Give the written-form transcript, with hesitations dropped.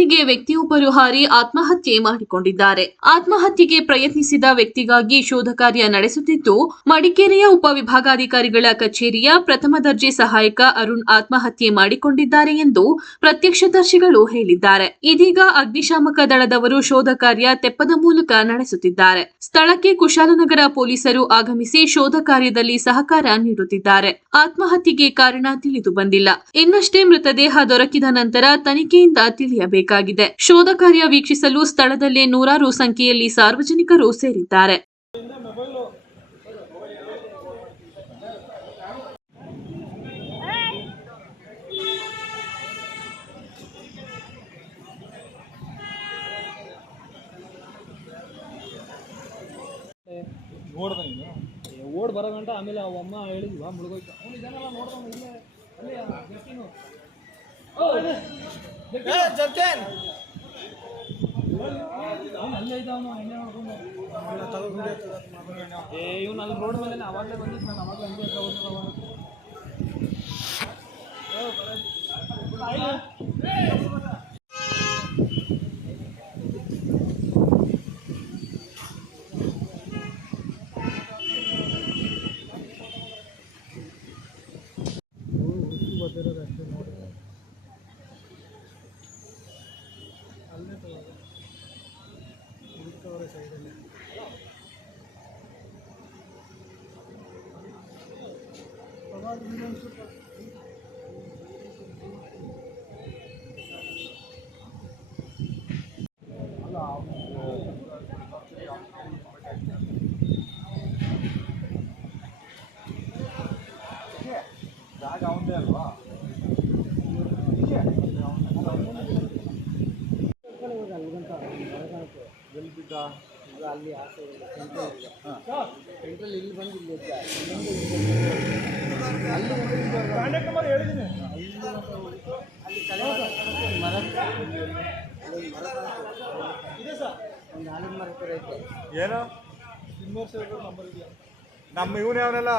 ಮನೆಗೆ ವ್ಯಕ್ತಿಯೊಬ್ಬರು ಹಾರಿ ಆತ್ಮಹತ್ಯೆ ಮಾಡಿಕೊಂಡಿದ್ದಾರೆ. ಆತ್ಮಹತ್ಯೆಗೆ ಪ್ರಯತ್ನಿಸಿದ ವ್ಯಕ್ತಿಗಾಗಿ ಶೋಧ ಕಾರ್ಯ ನಡೆಸುತ್ತಿದ್ದು, ಮಡಿಕೇರಿಯ ಉಪವಿಭಾಗಾಧಿಕಾರಿಗಳ ಕಚೇರಿಯ ಪ್ರಥಮ ದರ್ಜೆ ಸಹಾಯಕ ಅರುಣ್ ಆತ್ಮಹತ್ಯೆ ಮಾಡಿಕೊಂಡಿದ್ದಾರೆ ಎಂದು ಪ್ರತ್ಯಕ್ಷದರ್ಶಿಗಳು ಹೇಳಿದ್ದಾರೆ. ಇದೀಗ ಅಗ್ನಿಶಾಮಕ ದಳದವರು ಶೋಧ ಕಾರ್ಯ ತೆಪ್ಪದ ಮೂಲಕ ನಡೆಸುತ್ತಿದ್ದಾರೆ. ಸ್ಥಳಕ್ಕೆ ಕುಶಾಲನಗರ ಪೊಲೀಸರು ಆಗಮಿಸಿ ಶೋಧ ಕಾರ್ಯದಲ್ಲಿ ಸಹಕಾರ ನೀಡುತ್ತಿದ್ದಾರೆ. ಆತ್ಮಹತ್ಯೆಗೆ ಕಾರಣ ತಿಳಿದು ಬಂದಿಲ್ಲ. ಇನ್ನಷ್ಟೇ ಮೃತದೇಹ ದೊರಕಿದ ನಂತರ ತನಿಖೆಯಿಂದ ತಿಳಿಯಬೇಕಾಗಿದೆ. ಶೋಧ ಕಾರ್ಯ ವೀಕ್ಷಿಸಲು ಸ್ಥಳದಲ್ಲೇ ನೂರಾರು ಸಂಖ್ಯೆಯಲ್ಲಿ ಸಾರ್ವಜನಿಕರು ಸೇರಿದ್ದಾರೆ. ನೋಡ್ದ ನೀನು ಓಡ್ ಬರೋ ಗಂಟ ಆಮೇಲೆ ಅವ ಅಮ್ಮ ಹೇಳಿದ್ವಾ ಮುಳುಗೋಯ್ತು ಅವನು ಇದನ್ನೆಲ್ಲ ನೋಡ್ದ ಇಲ್ಲೇ ಅಲ್ಲಿ ಜರ್ಕಿನು ಅಲ್ಲೇ ಇದ್ದ ಅವನು ಎಣ್ಣೆ ನೋಡ್ಕೊಂಡು ಇವನು ಅಲ್ಲಿ ರೋಡ್ ಮೇಲೆ ಅವಾಗಲೇ ಬಂದಿದ್ದು ನಾನು ಅವಾಗಲೇ ಹಂಗೆ ಗೊತ್ತಿರೋದಷ್ಟೇ ನೋಡಿ ಅಲ್ಲೇ ತಗೋದು ಹುಡುಕವರ ಸೈಡಲ್ಲಿ ಜಾಗ ಅವಂದೇ ಅಲ್ವಾ ಎಲ್ಲಿದ್ದ ಅಲ್ಲಿ ಆಸೆ ಸೆಂಟ್ರಲ್ ಇಲ್ಲಿ ಬಂದು ಇಲ್ಲಿ ಅಲ್ಲಿ ಹೇಳಿದ್ದೀನಿ ಅಲ್ಲಿ ಕಲೆ ಮರ ಇದೆ ಸರ್ ಒಂದು ಆಲಿನ ಮರ ಕೂಡ ಐತೆ ಏನು ನಂಬರ್ ಇದೆಯಾ ನಮ್ಮ ಇವನು ಯಾವನೆಲ್ಲ